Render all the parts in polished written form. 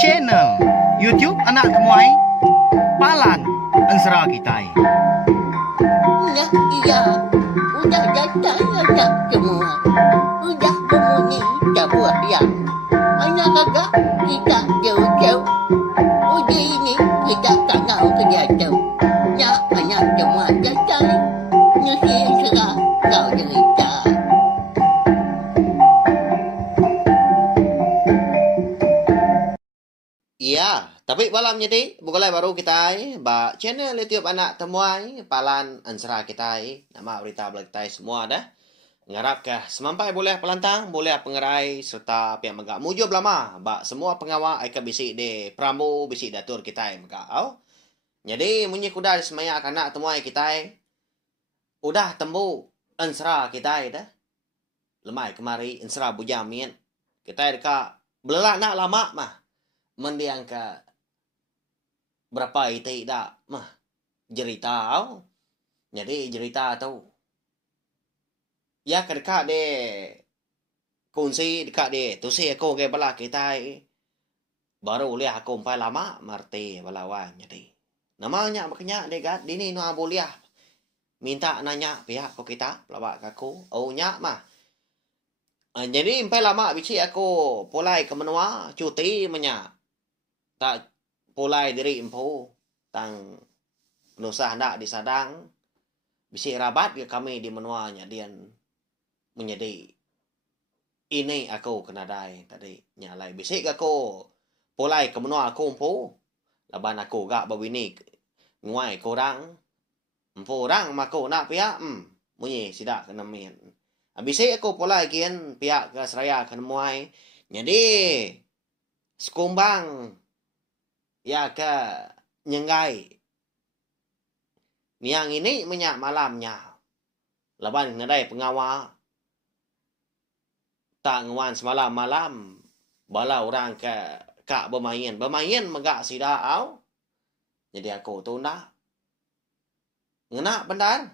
channel YouTube anak temuai Palan Ensera Kitai. Nah, iya, udah datang anak semua. Udah berbunyi sebuah yang anak agak kita jauh-jauh. Uji ini kita tak tahu kejatuh. Ya, anak semua datang. Nusi serah kau cerita. Iya, tapi malam jadi bukanlah baru kita channel YouTube anak temuai Palan Ansara kita nama berita belak kita semua dah. Ngarap ke semampai boleh pelantang, boleh pengerai serta pihak megak mujub lama semua pengawal aika bisik de Pramu bisik datur kita megak au. Jadi munyi kuda di semaya anak temuai kita udah tembu Ansara kita dah. Lemai kemari Ansara bujamin. Kita dekat belak nak lama mah. Mendiang ke berapa itu dah mah cerita au. Jadi cerita tu ya dekat de kunci dekat de tu si aku ke bala kita baru lihat aku sampai lama marti balawan jadi namanya makanya de gat dini no boleh minta nanya pihak ko kita lawak aku oh nya mah. Jadi sampai lama bisi aku pulai ke menua cuti menyak tak pulai diri empu tang nusah nak di sadang bisi rabat ke kami di menuanya dian menjadi ini aku kena dai tadi nyalai bisi aku pulai ke menua aku empu laban aku gak bawini nguai korang empu orang mako nak pihak munyi sidak kena min bisi aku pulai kian pihak ke seraya kena muai jadi sekumbang ya ke nyengai niang ini menyak malamnya laban nadai pengawal tak ngawan semalam malam bala orang ke kak bermain megak sida au jadi aku tu nak ngena bandar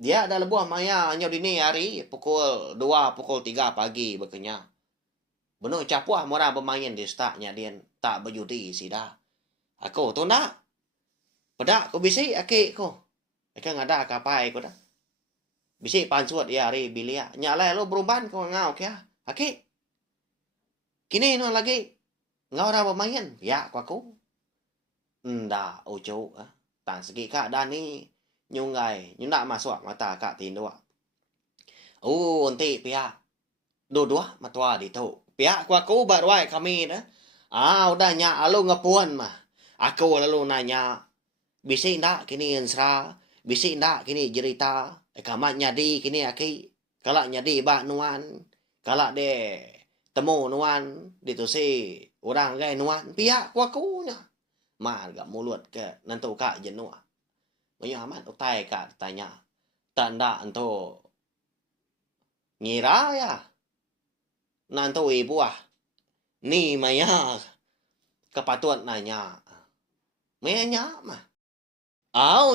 dia ada lebuah maya nyo dini hari pukul 2 pukul 3 pagi bekenya beno capuah mora bermain di staknya dia tak berjudi sida. Aku tu nak. Pedak ko bisi aki ko. Eka ngada kapai ko dah. Bisi pansuat ya hari bilia. Nyalai lo berumban ko ngau kya. Aki. Kini no lagi. Ngau ra bermain. Ya ko aku. Nda ojo. Tang segi kak dani. Nyungai. Nyunda masuk mata kak tindua. Nanti pihak. Dua-dua matua di tu. Pihak ko aku baruai kami dah. Udah nya alo ngapuan mah. Aku lalu nanya, bisi ndak kini ensra, bisi ndak kini cerita, kamat nyadi kini aki, kalak nyadi bak nuan, kalak de temu nuan, ditusi orang gay nuan, pihak aku nya, mal gak mulut ke nantu kak jenua, banyak amat utai kak tanya, tanda antu ngira ya, nantu ibu ni maya kepatuan nanya. Menya mah.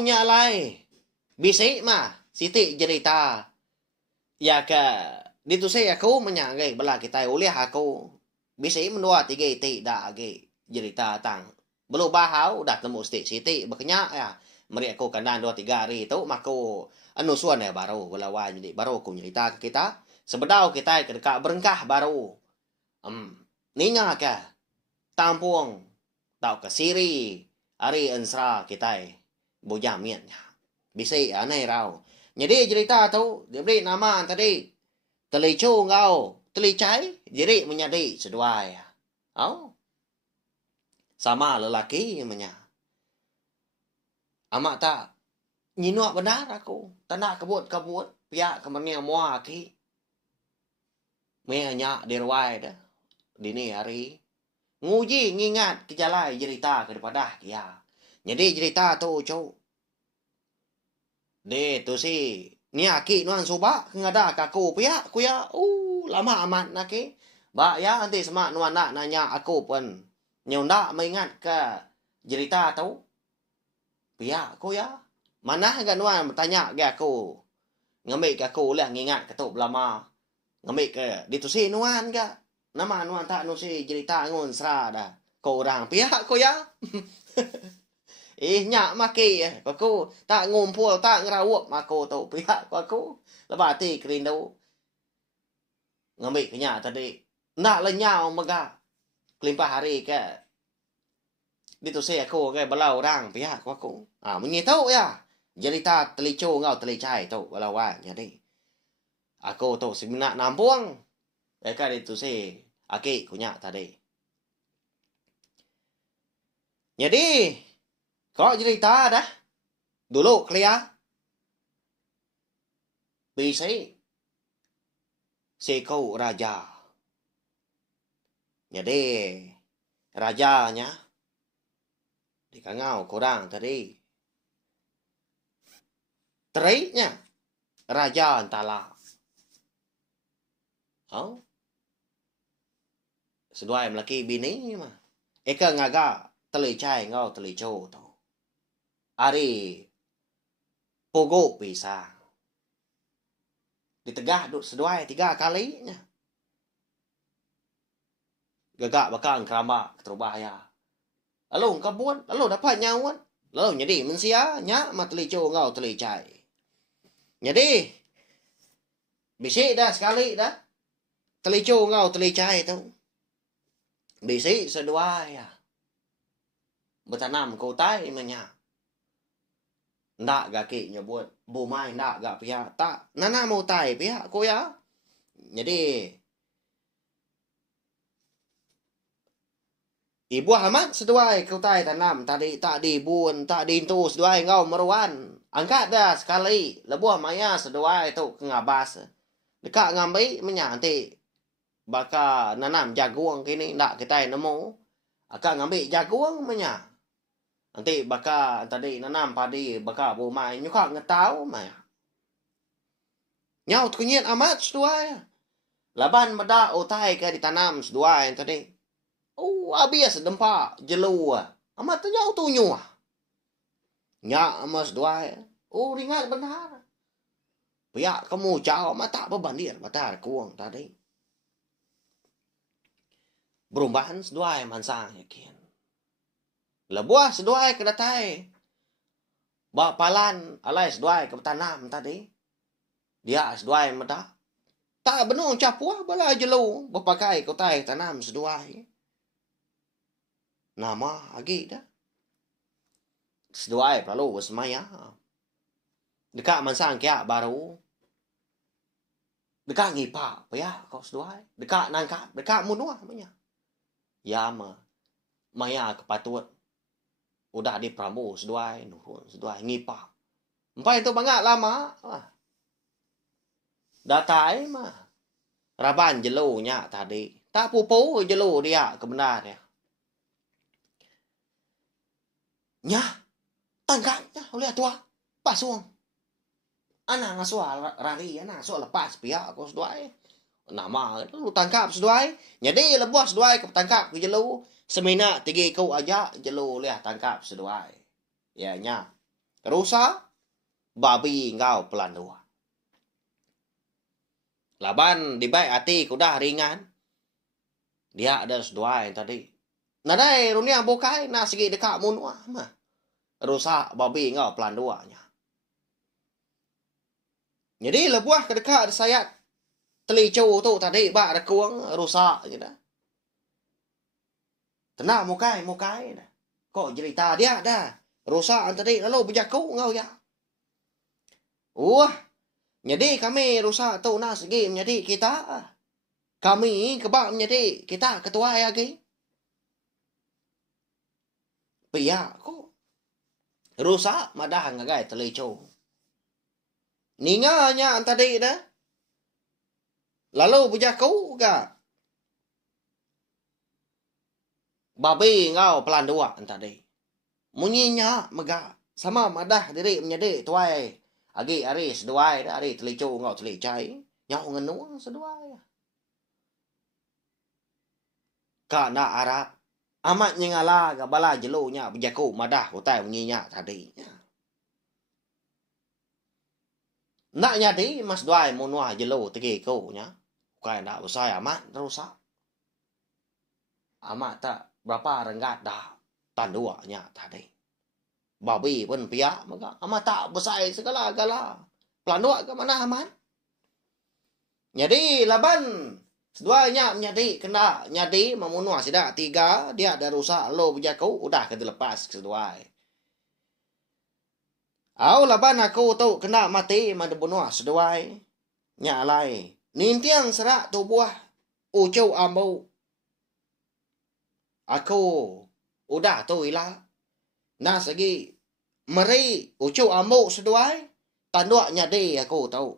Nya lai. Bisi mah. Siti cerita. Ya ke. Ditu saya aku menyangai bela kita oleh aku. Bisi mendua tiga iti dah agi cerita tang. Belum bahau dah temu siti bekenya ya. Meri aku kandan 2-3 hari tu maku anu suan ya baru belawan jadi baru aku cerita ke kita. Sebedau kita ke dekat berengkah baru. Ninya ke. Tampung. Tau ke siri. Ari ensra kita bojamin bisi aneh rau jadi cerita tu dia beri nama tadi telicu ngau telicai jadi menjadi seduai sama lelaki menya amak tak nyinuk benar aku tanah kebut pihak kemennya mua aki menya dirwai dah dini hari nguji ngingat kejalai cerita kepada dia. Jadi cerita tu cok. De tu si ni aki nuan soba ngada kaku pia kuya lama amat naki. Ba ya nanti semak nuan nak nanya aku pun nyonda mengingat ke cerita tu. Pia kuya. Mana kan nuan bertanya ke aku. Ngambil ke aku lah ngingat ketuk lama. Ngambil ke di tu si nuan ke. Nama nuan tak nu si cerita ngon sera dah. Kau orang pihak kau ya. Nyak maki aku tak ngumpul tak ngerawup aku tu pihak aku. Lepas ti kerindu. Ngambil kenyak tadi. Nak lenyau mega. Kelimpah hari ke. Di tu si aku ke belau orang pihak aku. Menyitau ya. Cerita telicu ngau telicai tu belau jadi. Aku tu sebenarnya nampung. Eka itu si aki kunyak tadi. Jadi, kau cerita dah. Dulu kelia. Bisa si kau raja. Jadi, rajanya dikangau kurang tadi. Terinya raja antala. Seduai melaki bini mah. Eka ngaga telicai ngau telico tu. Ari pogo pisang. Ditegah duk seduai 3 kalinya. Gagak bakang keramba keterubah ya. Lalu kabuan, lalu dapat nyawan. Lalu jadi mensia nyak mah telico ngau telicai. Jadi bisi dah sekali dah. Telico ngau telicai tu. Bisi seduai ya. Bertanam kau tai menya. Ndak gaki nyebut bumai ndak gak pihak tak nana mau tai pihak ko ya. Jadi ibu amat seduai kau tai tanam tadi tak dibun tak dintu seduai ngau meruan. Angkat dah sekali lebuah maya seduai tu ngabas. Dekat ngambil menya nanti baka nanam jagung kini ndak kita nemu. Akak ngambil jagung menya. Nanti baka tadi nanam padi baka bumai nyukak ngetau maya. Nyau kunyit amat seduai. Laban meda otai ke ditanam seduai tadi. Habis dempa jelu. Amat tu nyau tu nyuah. Nyak amat seduai. Ringat benar. Pihak kamu jauh mata berbandir mata kuang tadi. Berubahan seduai mansang yakin. Lebuah seduai ke datai. Bak palan alai seduai ke tanam tadi. Dia seduai meda. Tak benar capuah bala jelu. Berpakai kau tai tanam seduai. Nama lagi dah. Seduai perlu bersemaya. Dekat mansang kia baru. Dekat ngipak ya kau seduai. Dekat nangkap. Dekat munuah punya. Ya mah. Maya kepatut. Udah di Prabu seduai, nurun seduai ngipak. Empai itu banyak lama. Datai mah. Raban jelunya tadi. Tak pupu jelu dia kebenar ya. Nya, tangkapnya oleh tua. Pasuang. Anak ngasuh rari, anak ngasuh lepas pihak aku seduai. Nama lu tangkap seduai. Jadi lebuah seduai ke tangkap ke jelu. Semina 3 kau aja jelu lihat tangkap seduai. Ya nya. Rusa babi ngau pelan 2. Laban di baik hati kuda ringan. Dia ada seduai tadi. Nadai runia bukai na segi dekat munua mah. Rusa babi ngau pelan 2 nya. Jadi lebuah ke dekat sayat telicu tu tadi bak ada kuang rusak je dah. Tenang mukai dah. Kok cerita dia dah. Rusak tadi lalu berjaku ngau ya. Jadi kami rusak tu nak segi menjadi kita. Kami kebak menjadi kita ketua lagi. Pihak kok. Rusak madah ngagai telicu. Ninganya tadi dah. Lalu berjaku gak? Babi ngau pelan 2 tadi. Munyinya mega. Sama madah diri menjadi tuai. Agi ari seduai dah. Ari telicu ngau telicai. Nyau ngenuang seduai. Kak nak Arab. Amat nyengala gak bala jelunya. Berjaku madah utai munyinya tadi. Nak nyadi mas duai munuah jelu 3 kau nya. Bukan nak usai amat rusak. amat tak berapa renggat dah tanduanya tadi. Babi pun pihak maka amat tak besar segala-gala. Pelanduk ke mana amat? Jadi laban seduanya menjadi kena nyadi memunuh sida 3 dia ada rusak lo berjakau udah ke dilepas kedua. Au laban aku tu kena mati mendebunuh seduai. Nya lai. Nintiang serak tubuh ucau ambu. Aku udah tu ilah. Nah segi meri ucau ambu seduai. Tanduk nyadi aku tahu.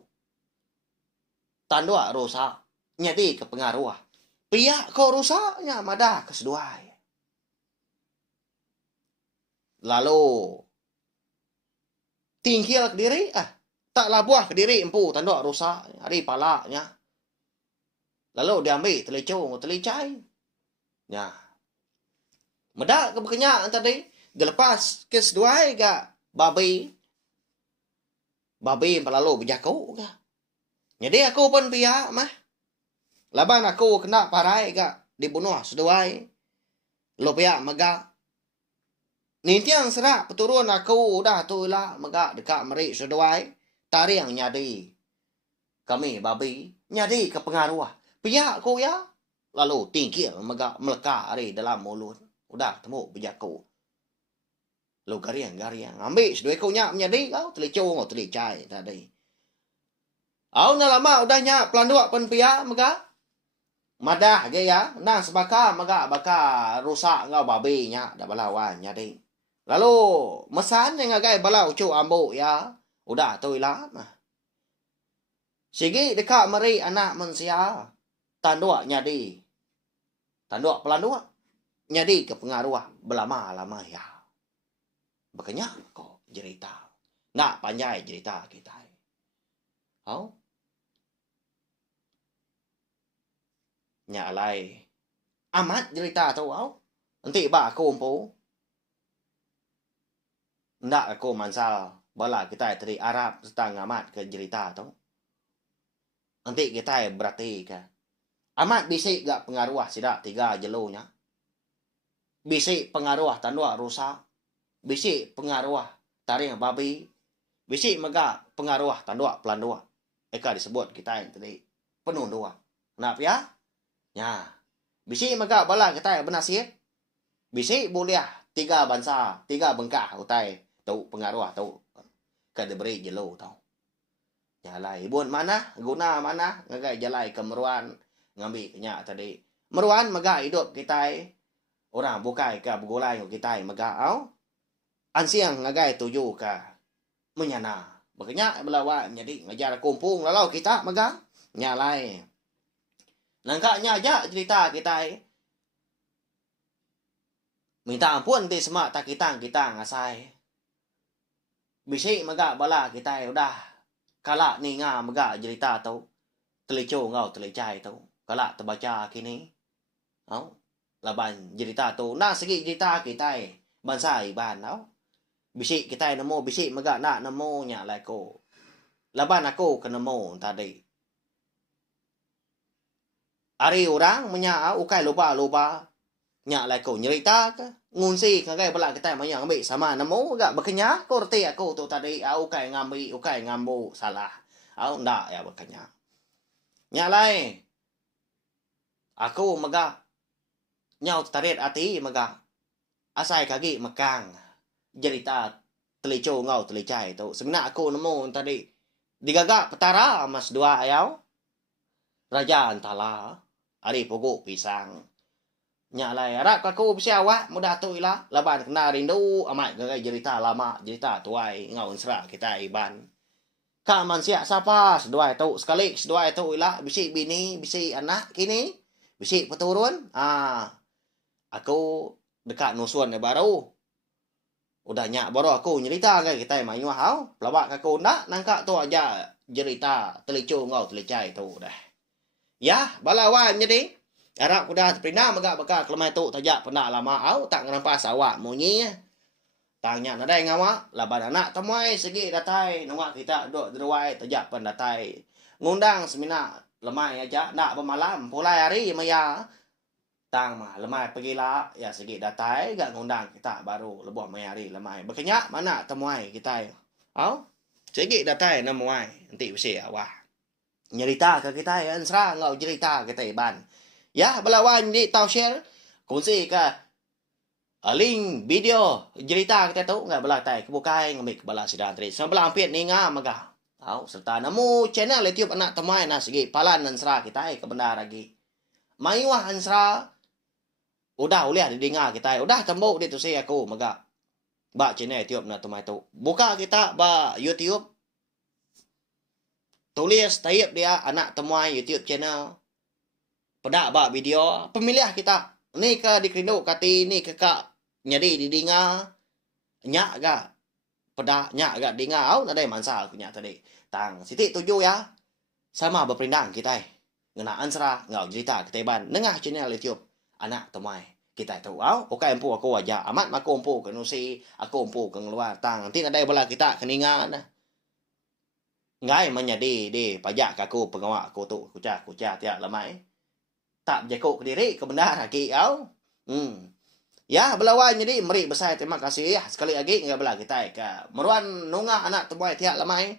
Tanduk rusak. Nyadi kepengaruh. Pihak kau rusaknya madah keseduai. Lalu tingkil ke diri tak labuah ke diri empu tanduk rusak hari palaknya. Lalu diambil telicung telicai. Ya. Medak ke berkenyak tadi dilepas ke seduai gak babi. Babi pelalu berjakau gak. Jadi aku pun pihak mah. Laban aku kena parai gak dibunuh seduai. Lo pihak megak. Nintiang serak peturun aku udah tu lah megak dekat merik seduai. Tari yang nyadi. Kami babi nyadi kepengaruh. Pihak aku ya. Lalu tingkil megak melekak hari dalam mulut. Udah temu berjakau. Lo gariang-gariang. Ambil seduai kau nyak menyadi kau telicung kau telicai tadi. Au na lama udah nyak pelanduk pun pihak megak. Madah ge ya, nang sebaka maga baka rusak ngau babi nya dah balawan nyadi. Lalu mesan yang agai balau cu ambu ya, udah tu ilah mah. Sigi dekat meri anak manusia, tanduk nyadi. Tanduk pelanduk nyadi kepengaruh belama-lama ya. Makanya kok cerita. Nak panjai cerita kita. Hau? Nya lai amat cerita tu au nanti ba aku umpu ndak aku mansal bala kita dari Arab setang amat ke cerita tu nanti kita berarti ke amat bisik gak pengaruh sida 3 jelunya bisik pengaruh tanduk rusak bisik pengaruh taring babi bisik mega pengaruh tanduk pelanduk eka disebut kita tadi penuh dua kenapa ya. Ya, bisi maka bala kita benasir. Bisi boleh 3 bangsa, 3 bengkak utai tu pengaruh tu. Kada beri jelo tau. Jalai bun mana, guna mana, ngagai jalai kemeruan ngambil nya tadi. Meruan maga hidup kita orang bukai ke begulai kita maga au. Ansiang ngagai tuju ka menyana. Makanya belawa jadi ngajar kumpung lalau kita maga nyalai. Nangkaknya aja cerita kita minta ampun ti semak tak kita ngasai. Bisi maga bala kita udah kala ninga maga cerita tau. Telico ngau telicai tau. Kala terbaca kini. Au. Laban cerita tu. Nah segi cerita kita bangsa iban tau. Bisi kita nemu bisi maga nak nemu nya lai ko. Laban aku kenemu tadi. Ari orang menya ukai lupa nya lai ko nyerita ke ngunsi kagai bala kita manya ambil sama nemu gak berkenya ko reti aku tu tadi ukai ngambu salah au ndak ya berkenya nya lai aku mega nyau tarit ati mega asai kaki mekang cerita telico ngau telicai tu sebenarnya aku nemu tadi digagak petara mas 2 ayau raja antala ari pokok pisang. Nya lai arak aku bisa awak mudah tu ilah laban kena rindu amat gagai cerita lama cerita tuai ngau sera kita iban. Ka man sia sapa seduai tu sekali seduai tu ilah bisi bini bisi anak kini bisi peturun. Aku dekat nusun baru. Udah nyak baru aku nyerita ke kita main wahau. Pelawak aku nak nangkak tu aja cerita telicu ngau telicai tu dah. Ya, balawan jadi. Arab kuda pernah magak baka kelemai tu tajak pernah lama au tak ngerampas awak munyi. Tanya nadai ngawa laban anak temuai segi datai nongak kita duk deruai tajak pendatai. Ngundang semina lemai aja nak bermalam pulai hari maya. Tang mah lemai pergi lah ya sikit datai gak ngundang kita baru lebuh mai hari lemai. Berkenyak mana temuai kita. Au? Sikit datai na muai nanti usi awah. Nyerita ke kita ya ansra ngau cerita kita ban. Ya belawan di tau share kongsi ke link video cerita kita tu nggak belah tai kebukai ngambil kebala sidang tadi. Sebelah hampir ni ngam magah. Au serta namu channel YouTube anak temuai na segi palan ansra kita ke benda lagi. Maiwah ansra udah uliah didengar kita udah tembuk di tu saya aku maga ba channel YouTube na tumai tu buka kita ba YouTube tulis taip dia anak temuai YouTube channel pedak ba video pemilih kita ni ke dikrindu kati ni ke kak nyadi didengar nyak ga pedak nyak ga dengar au tadi mansa aku nyak tadi tang sitik tuju ya sama berperindang kita ngena ansra ngau cerita kita ban nengah channel YouTube anak temuai kita tahu okai empu aku aja amat maku empu ke nusi aku empu ke luar tang nanti ada bala kita keningan ngai menjadi di pajak aku pengawak aku tu kucah tiak lemai tak jago ke diri ke benda lagi ya belawan jadi meri besar terima kasih ya sekali lagi enggak bela kita ke meruan nunga anak temuai tiak lemai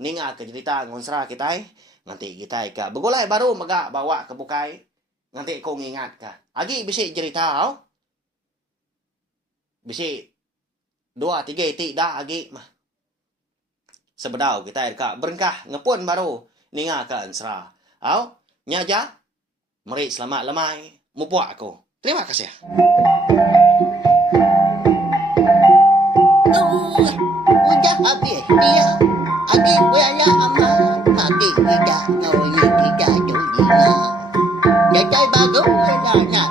ninga ke cerita ngonsra kita nanti kita ke begulai baru megak bawa ke bukai nanti kau ingat ka agi bisi cerita bisi 2 3 tidak agi mah sebedau kita ka berengkah ngepun baru ninga ka ansra nyaja meri selamat lemai mupuak aku terima kasih udah habis dia agi kuala amat mati tidak ngawin tidak jolina Jajai bagus lah